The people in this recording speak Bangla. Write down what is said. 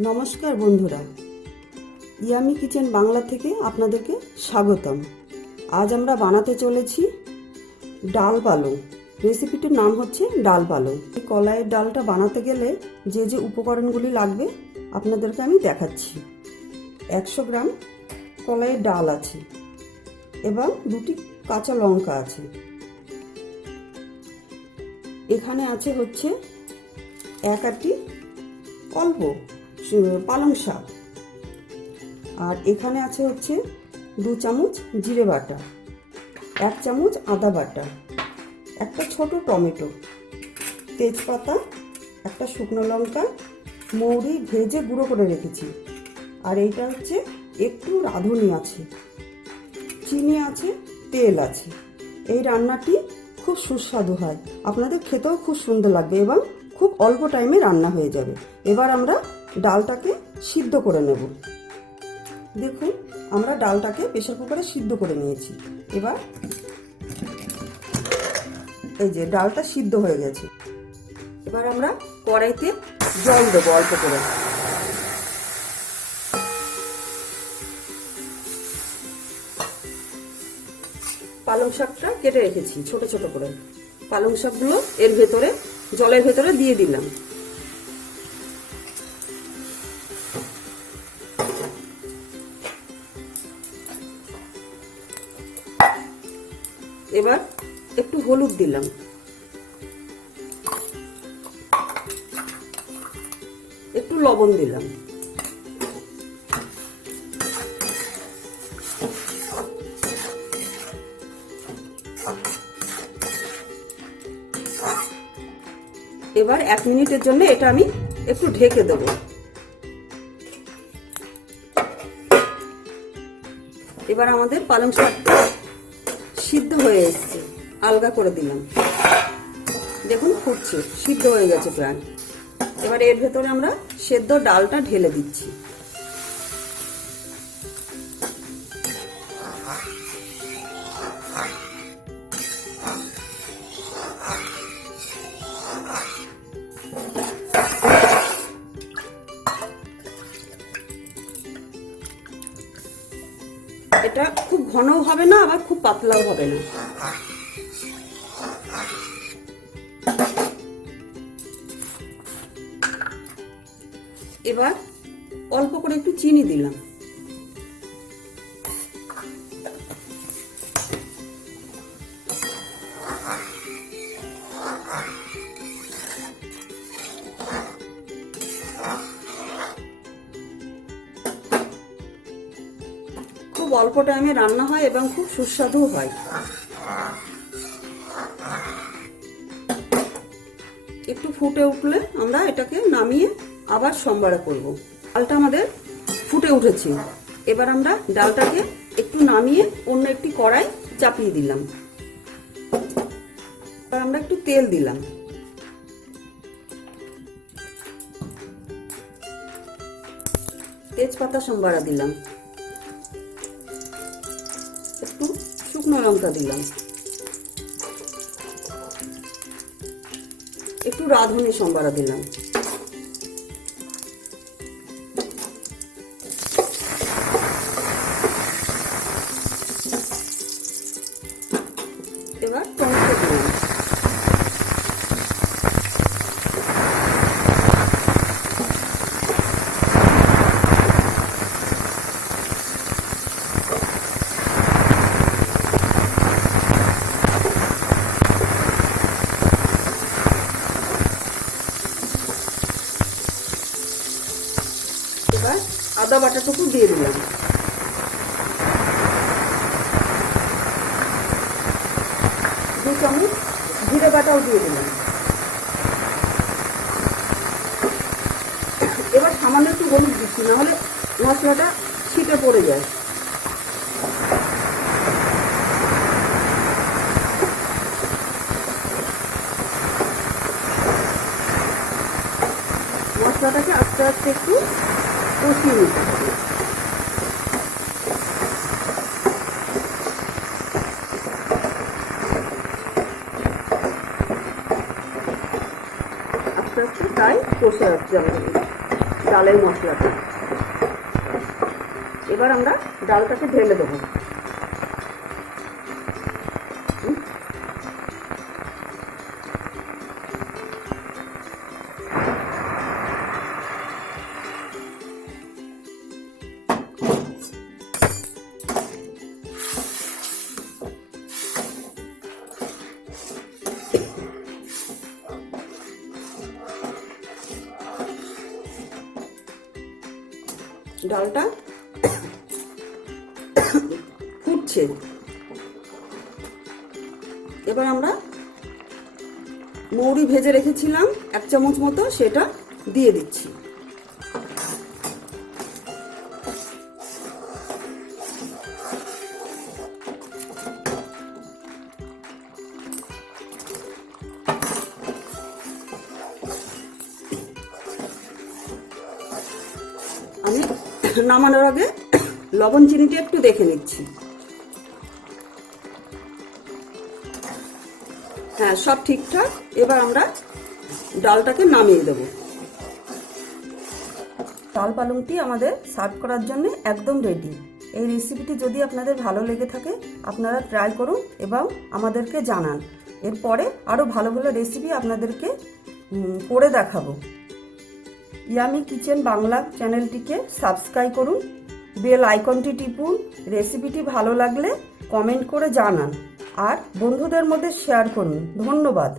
নমস্কার বন্ধুরা, ইয়ামি কিচেন বাংলা থেকে আপনাদেরকে স্বাগতম। আজ আমরা বানাতে চলেছি ডাল পালং। রেসিপিটির নাম হচ্ছে ডাল পালং। এই কলাইয়ের ডালটা বানাতে গেলে যে যে উপকরণগুলি লাগবে আপনাদেরকে আমি দেখাচ্ছি। 100 গ্রাম কলাইয়ের ডাল আছে এবং 2টি কাঁচা লঙ্কা আছে। এখানে আছে হচ্ছে 1 আটি অল্প পালং শাক, আর এখানে আছে হচ্ছে 2 চামচ জিরে বাটা, 1 চামচ আদা বাটা, একটা ছোট টমেটো, তেজপাতা, একটা শুকনো লঙ্কা, মৌরি ভেজে গুঁড়ো করে রেখেছি, আর এইটা হচ্ছে একটু রাঁধুনি আছে, চিনি আছে, তেল আছে। এই রান্নাটি খুব সুস্বাদু হয়, আপনাদের খেতেও খুব সুন্দর লাগবে এবং খুব অল্প টাইমে রান্না হয়ে যাবে। এবার আমরা ডালটাকে সিদ্ধ করে নেব। দেখুন, আমরা ডালটাকে প্রেসার কুকারে সিদ্ধ করে নিয়েছি। এবার এই যে ডালটা সিদ্ধ হয়ে গেছে। এবার আমরা কড়াইতে জল দেবো অল্প করে। পালং শাকটা কেটে রেখেছি ছোট ছোট করে। পালং শাকগুলো এর ভেতরে জলের ভেতরে দিয়ে দিলাম। এবার একটু হলুদ দিলাম, একটু লবণ দিলাম, এবার 1 মিনিটের জন্য এটা আমি একটু ঢেকে দেব। এবার আমাদের পালং শাকটা সিদ্ধ হয়ে এসেছে, আলগা করে দিলাম। দেখুন ফুটছে, সিদ্ধ হয়ে গেছে প্রায়। এবার এর ভেতরে আমরা সেদ্ধ ডালটা ঢেলে দিচ্ছি। এটা খুব ঘনও হবে না, আবার খুব পাতলাও হবে না। এবার অল্প করে একটু চিনি দিলাম। খুব অল্প টাইমে রান্না হয় এবং খুব সুস্বাদু হয়। একটু ফুটে উঠলে আমরা এটাকে নামিয়ে আবার সম্বারা করব। ডালটা আমাদের ফুটে উঠেছে। এবার আমরা ডালটাকে একটু নামিয়ে অন্য একটি কড়াই চাপিয়ে দিলাম। এবার আমরা একটু তেল দিলাম, তেজপাতা সম্বারা দিলাম, একটু শুকনো লঙ্কা দিলাম, একটু রাঁধুনি সম্বারা দিলাম। এবার টমেটো দিলাম। এবার আদা বাটাটুকু দিয়ে দিলাম। দু চামচ জিরে বাটাও দিয়ে দিলাম। এবার সামান্য একটু হলুদ দিচ্ছি, নাহলে মশলাটা ছিটে পড়ে যায়। মশলাটাকে আস্তে আস্তে একটু কষিয়ে নিতে হবে। আস্তে আস্তে তাই কষে যাচ্ছে আমাদের। ডালের মশলাটা। এবার আমরা ডালটাকে ঢেলে দেবো। ডালটা ফুটছে, এবার আমরা মৌরি ভেজে রেখেছিলাম 1 চামচ মতো, সেটা দিয়ে দিচ্ছি। আমি নামানোর আগে লবণ চিনিটা একটু দেখে নিচ্ছি। হ্যাঁ, সব ঠিকঠাক। এবার আমরা ডালটাকে নামিয়ে দেব। ডাল পালংটি আমাদের সার্ভ করার জন্য একদম রেডি। এই রেসিপিটি যদি আপনাদের ভালো লেগে থাকে আপনারা ট্রাই করুন এবং আমাদেরকে জানান। এরপরে আরও ভালো ভালো রেসিপি আপনাদেরকে করে দেখাবো। ইয়ামি কিচেন বাংলা চ্যানেলটিকে সাবস্ক্রাইব করুন, বেল আইকনটি টিপুন। রেসিপিটি ভালো লাগলে কমেন্ট করে জানান আর বন্ধুদের মধ্যে শেয়ার করুন। ধন্যবাদ।